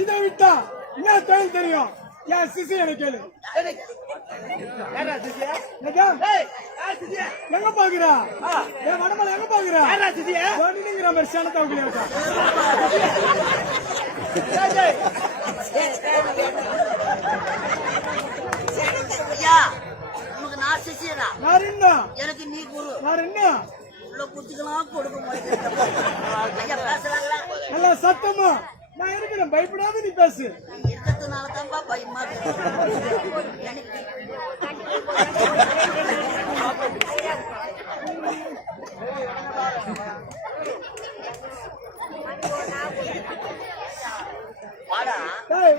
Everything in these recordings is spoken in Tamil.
இதை விட்டா என்ன தொழில் தெரியும்? என் சிசி எனக்கு கேளு. எங்க பாக்குறா? என் மனமல எங்க பாக்குறா? ஒண்ணுங்கிற மாதிரி சேனத்தை உங்களுக்கா எனக்கு நீ குரு உள்ள குத்திக்கலாம் கொடுக்க நல்லா சத்தமா நான் இருக்கிறேன், பயப்படாத நீ பேசு. இருக்கிறதுனால தான்ப்பா பயமா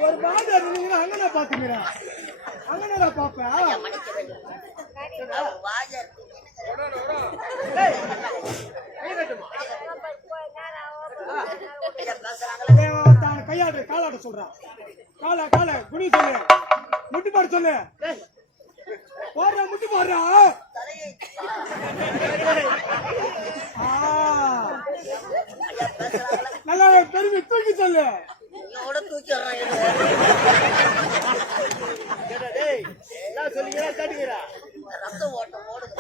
ஒரு பாடு இருந்தீங்கன்னா அங்கனா பாத்துக்கிறேன், அங்கனா பாப்பேன். கையாடு காலாட்ட சொல்றான். கால கால குனி சொல்லு, முட்டி பாடு சொல்லு. போடுற முட்டி போடுறா. நல்லா பெருமை தூக்கி சொல்லு. ரத்த ஓட்டம் ஓடுது.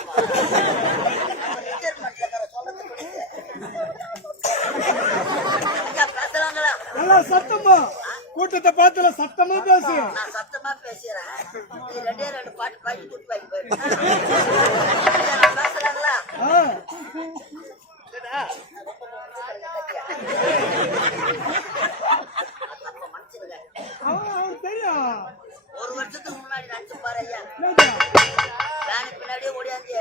நல்லா சத்தமா கூட்டத்தை பார்த்துல சத்தமா பேசு. நான் சத்தமா பேசுறேன். நீ ரெண்டே ரெண்டு பாட்டு பாடி கூட்டு பாடி போயிடு. பேசுறாங்களா? தெரியும். ஒரு வருஷத்துக்கு முன்னாடி நினைச்சு பாரு ஐயா, பின்னாடியே ஓடியாந்து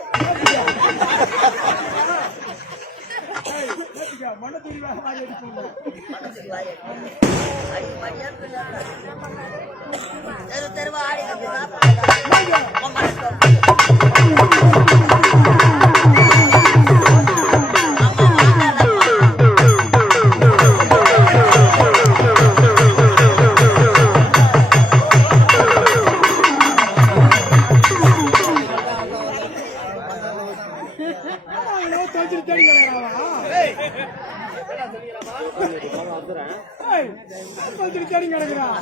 தெரு தெருவா ஆடி தேடி கிடக்குறான்.